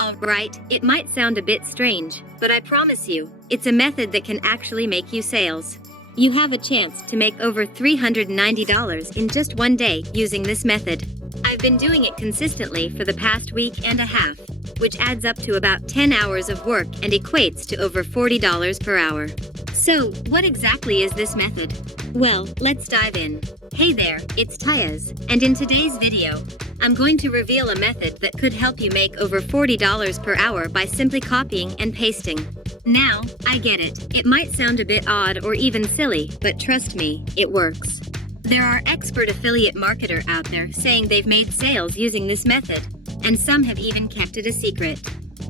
Alright, it might sound a bit strange, but I promise you, it's a method that can actually make you sales. You have a chance to make over $390 in just one day using this method. I've been doing it consistently for the past week and a half, which adds up to about 10 hours of work and equates to over $40 per hour. So, what exactly is this method? Well, let's dive in. Hey there, it's Tyas, and in today's video, I'm going to reveal a method that could help you make over $40 per hour by simply copying and pasting. Now, I get it. It might sound a bit odd or even silly, but trust me, it works. There are expert affiliate marketers out there saying they've made sales using this method, and some have even kept it a secret.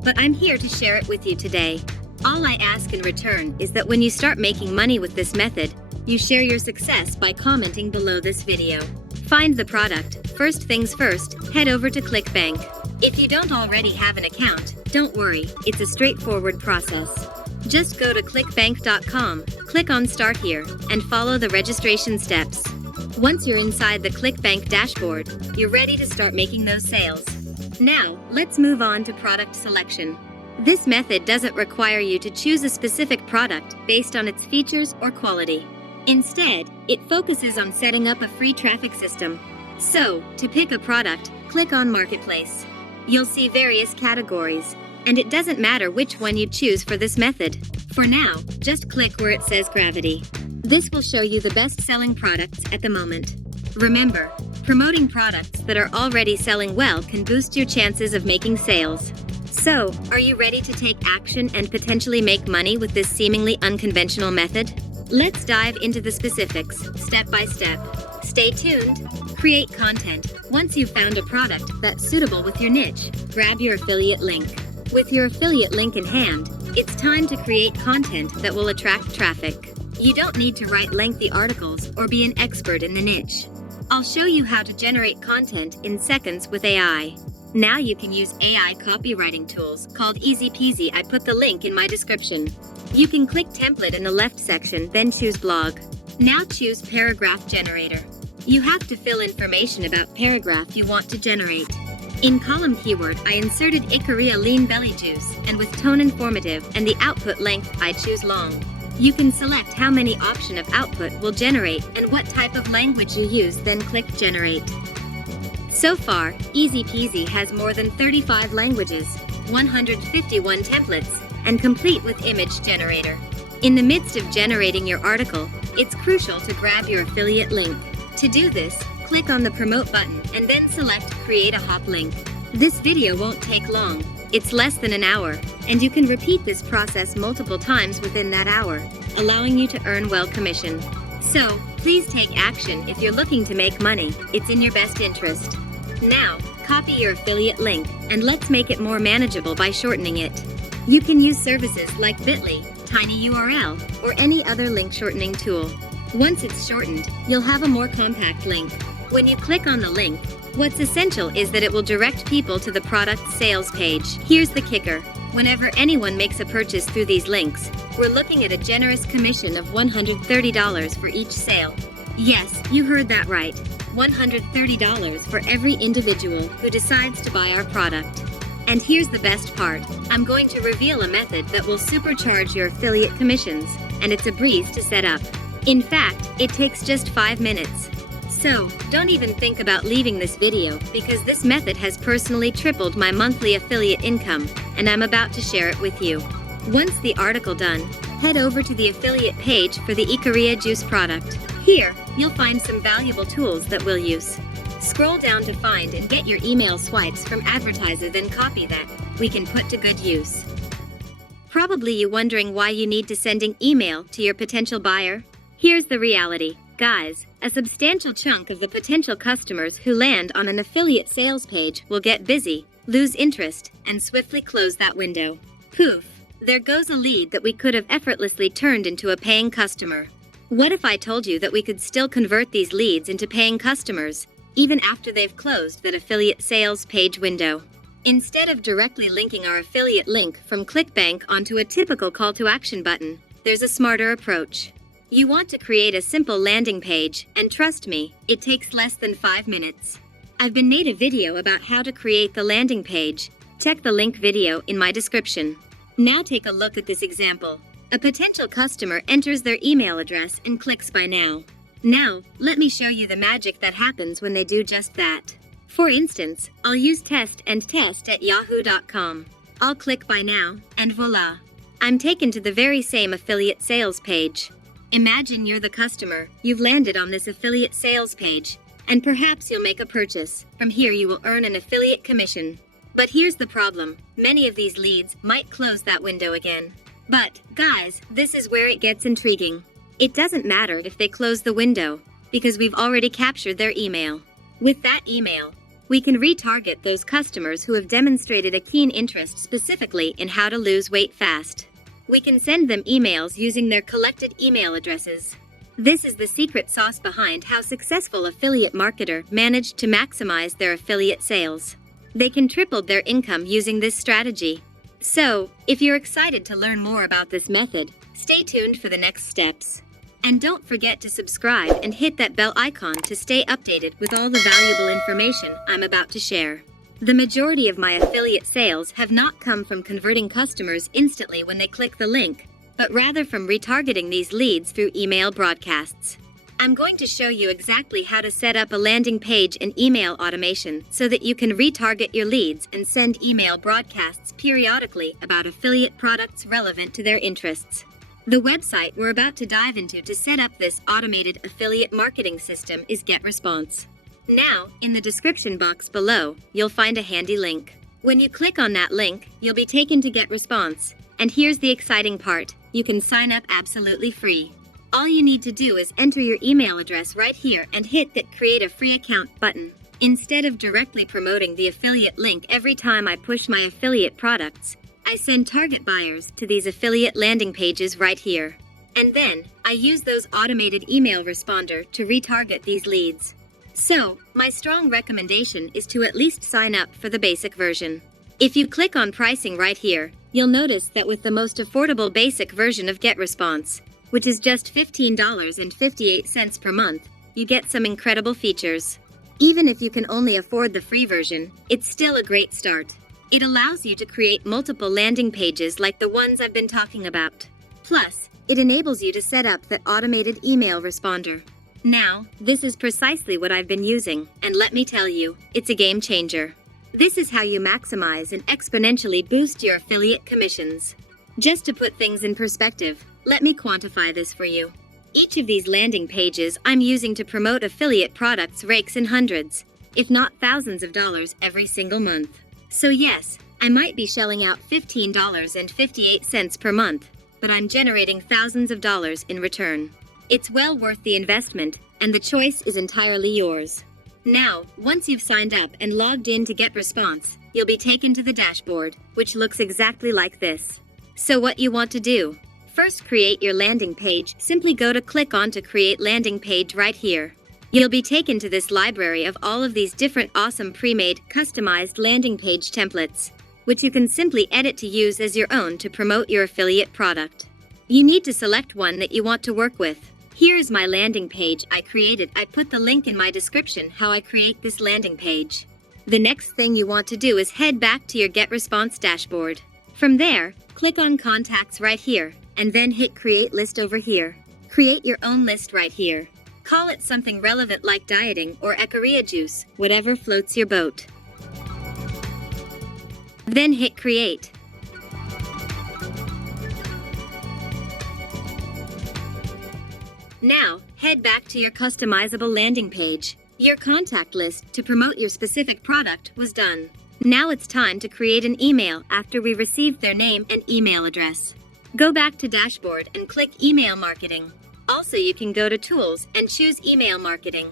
But I'm here to share it with you today. All I ask in return is that when you start making money with this method, you share your success by commenting below this video. Find the product. First things first, head over to ClickBank. If you don't already have an account, don't worry, it's a straightforward process. Just go to clickbank.com, click on Start Here, and follow the registration steps. Once you're inside the ClickBank dashboard, you're ready to start making those sales. Now, let's move on to product selection. This method doesn't require you to choose a specific product based on its features or quality. Instead, it focuses on setting up a free traffic system. So, to pick a product, click on Marketplace. You'll see various categories, and it doesn't matter which one you choose for this method. For now, just click where it says Gravity. This will show you the best-selling products at the moment. Remember, promoting products that are already selling well can boost your chances of making sales. So, are you ready to take action and potentially make money with this seemingly unconventional method? Let's dive into the specifics, step by step. Stay tuned. Create content. Once you've found a product that's suitable with your niche, grab your affiliate link. With your affiliate link in hand, it's time to create content that will attract traffic. You don't need to write lengthy articles or be an expert in the niche. I'll show you how to generate content in seconds with AI. Now you can use AI copywriting tools called Easy Peasy. I put the link in my description. You can click Template in the left section, then choose Blog. Now choose Paragraph Generator. You have to fill information about paragraph you want to generate. In column keyword, I inserted Ikaria lean belly juice, and with tone informative and the output length, I choose long. You can select how many option of output will generate and what type of language you use, then click Generate. So far, Easy Peasy has more than 35 languages, 151 templates, and complete with image generator. In the midst of generating your article, it's crucial to grab your affiliate link. To do this, click on the Promote button and then select Create a Hop Link. This video won't take long. It's less than an hour, and you can repeat this process multiple times within that hour, allowing you to earn well commission. So, please take action if you're looking to make money. It's in your best interest. Now, copy your affiliate link, and let's make it more manageable by shortening it. You can use services like Bitly, TinyURL, or any other link shortening tool. Once it's shortened, you'll have a more compact link. When you click on the link, what's essential is that it will direct people to the product sales page. Here's the kicker. Whenever anyone makes a purchase through these links, we're looking at a generous commission of $130 for each sale. Yes, you heard that right. $130 for every individual who decides to buy our product. And here's the best part. I'm going to reveal a method that will supercharge your affiliate commissions, and it's a breeze to set up. In fact, it takes just 5 minutes. So, don't even think about leaving this video, because this method has personally tripled my monthly affiliate income, and I'm about to share it with you. Once the article done, head over to the affiliate page for the Ikaria juice product. Here, you'll find some valuable tools that we'll use. Scroll down to find and get your email swipes from advertiser, then copy that. We can put to good use. Probably you wondering why you need to sending email to your potential buyer? Here's the reality. Guys, a substantial chunk of the potential customers who land on an affiliate sales page will get busy, lose interest, and swiftly close that window. Poof! There goes a lead that we could have effortlessly turned into a paying customer. What if I told you that we could still convert these leads into paying customers, even after they've closed that affiliate sales page window? Instead of directly linking our affiliate link from ClickBank onto a typical call to action button, there's a smarter approach. You want to create a simple landing page, and trust me, it takes less than 5 minutes. I've been made a video about how to create the landing page, Check the link video in my description. Now take a look at this example. A potential customer enters their email address and clicks Buy Now. Now, let me show you the magic that happens when they do just that. For instance, I'll use test@yahoo.com. I'll click Buy Now, and voila! I'm taken to the very same affiliate sales page. Imagine you're the customer, you've landed on this affiliate sales page, and perhaps you'll make a purchase. From here you will earn an affiliate commission. But here's the problem, many of these leads might close that window again. But, guys, this is where it gets intriguing. It doesn't matter if they close the window, because we've already captured their email. With that email, we can retarget those customers who have demonstrated a keen interest specifically in how to lose weight fast. We can send them emails using their collected email addresses. This is the secret sauce behind how successful affiliate marketer managed to maximize their affiliate sales. They can triple their income using this strategy. So, if you're excited to learn more about this method, stay tuned for the next steps. And don't forget to subscribe and hit that bell icon to stay updated with all the valuable information I'm about to share. The majority of my affiliate sales have not come from converting customers instantly when they click the link, but rather from retargeting these leads through email broadcasts. I'm going to show you exactly how to set up a landing page and email automation so that you can retarget your leads and send email broadcasts periodically about affiliate products relevant to their interests. The website we're about to dive into to set up this automated affiliate marketing system is GetResponse. Now, in the description box below, you'll find a handy link. When you click on that link, you'll be taken to GetResponse. And here's the exciting part, you can sign up absolutely free. All you need to do is enter your email address right here and hit that Create a Free Account button. Instead of directly promoting the affiliate link every time I push my affiliate products, I send target buyers to these affiliate landing pages right here. And then, I use those automated email responder to retarget these leads. So, my strong recommendation is to at least sign up for the basic version. If you click on pricing right here, you'll notice that with the most affordable basic version of GetResponse, which is just $15.58 per month, you get some incredible features. Even if you can only afford the free version, it's still a great start. It allows you to create multiple landing pages like the ones I've been talking about. Plus, it enables you to set up that automated email responder. Now, this is precisely what I've been using, and let me tell you, it's a game changer. This is how you maximize and exponentially boost your affiliate commissions. Just to put things in perspective, let me quantify this for you. Each of these landing pages I'm using to promote affiliate products rakes in hundreds, if not thousands of dollars every single month. So yes, I might be shelling out $15.58 per month, but I'm generating thousands of dollars in return. It's well worth the investment, and the choice is entirely yours. Now, once you've signed up and logged in to GetResponse, you'll be taken to the dashboard, which looks exactly like this. So what you want to do? First, create your landing page. Simply go to click on to Create Landing Page right here. You'll be taken to this library of all of these different awesome pre-made, customized landing page templates, which you can simply edit to use as your own to promote your affiliate product. You need to select one that you want to work with. Here is my landing page I created. I put the link in my description how I create this landing page. The next thing you want to do is head back to your GetResponse dashboard. From there, click on Contacts right here, and then hit Create List over here. Create your own list right here. Call it something relevant like dieting or echinaria juice, whatever floats your boat. Then hit Create. Now, head back to your customizable landing page. Your contact list to promote your specific product was done. Now it's time to create an email after we received their name and email address. Go back to Dashboard and click Email Marketing. Also, you can go to Tools and choose Email Marketing.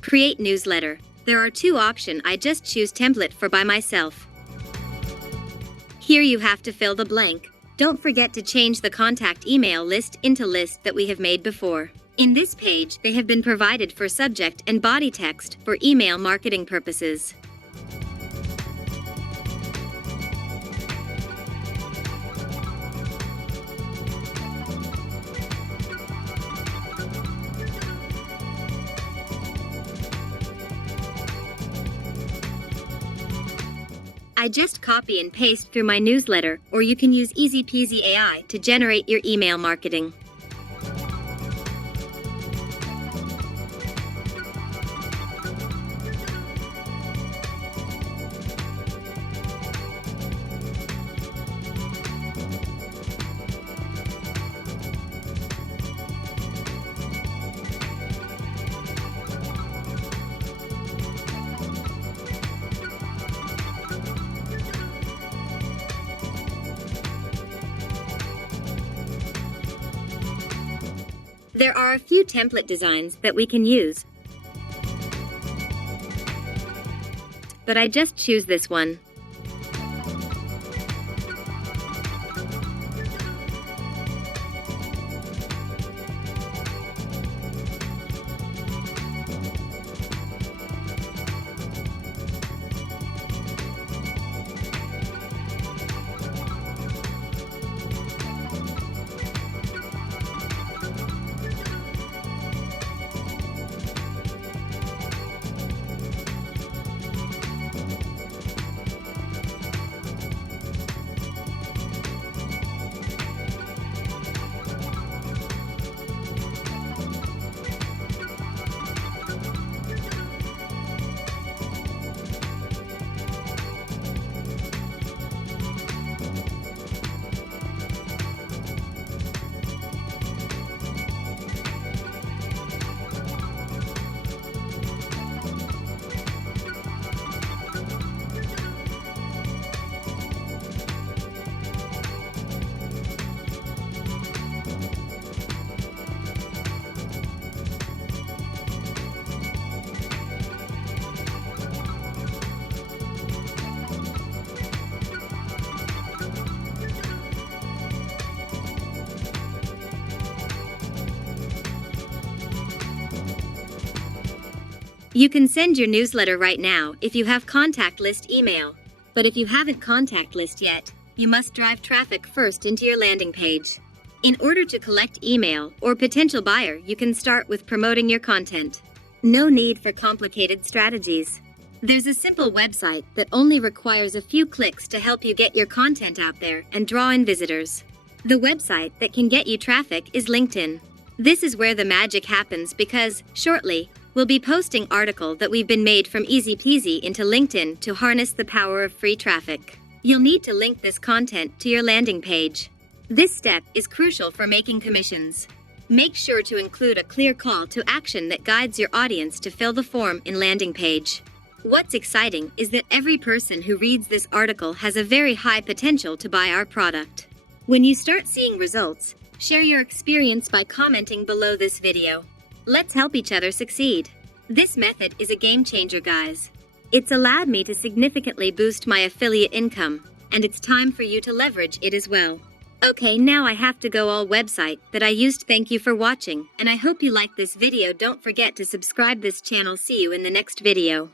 Create Newsletter. There are two options. I just choose Template for by myself. Here you have to fill the blank. Don't forget to change the contact email list into list that we have made before. In this page, they have been provided for subject and body text for email marketing purposes. I just copy and paste through my newsletter, or you can use Easy Peasy AI to generate your email marketing. There are a few template designs that we can use, but I just choose this one. You can send your newsletter right now if you have contact list email. But if you haven't contact list yet, you must drive traffic first into your landing page. In order to collect email or potential buyer, you can start with promoting your content. No need for complicated strategies. There's a simple website that only requires a few clicks to help you get your content out there and draw in visitors. The website that can get you traffic is LinkedIn. This is where the magic happens because, shortly, we'll be posting article that we've been made from Easy Peasy into LinkedIn to harness the power of free traffic. You'll need to link this content to your landing page. This step is crucial for making commissions. Make sure to include a clear call to action that guides your audience to fill the form in landing page. What's exciting is that every person who reads this article has a very high potential to buy our product. When you start seeing results, share your experience by commenting below this video. Let's help each other succeed. This method is a game changer, guys. It's allowed me to significantly boost my affiliate income, and it's time for you to leverage it as well. Okay, now I have to go all website that I used. Thank you for watching, and I hope you like this video. Don't forget to subscribe this channel. See you in the next video.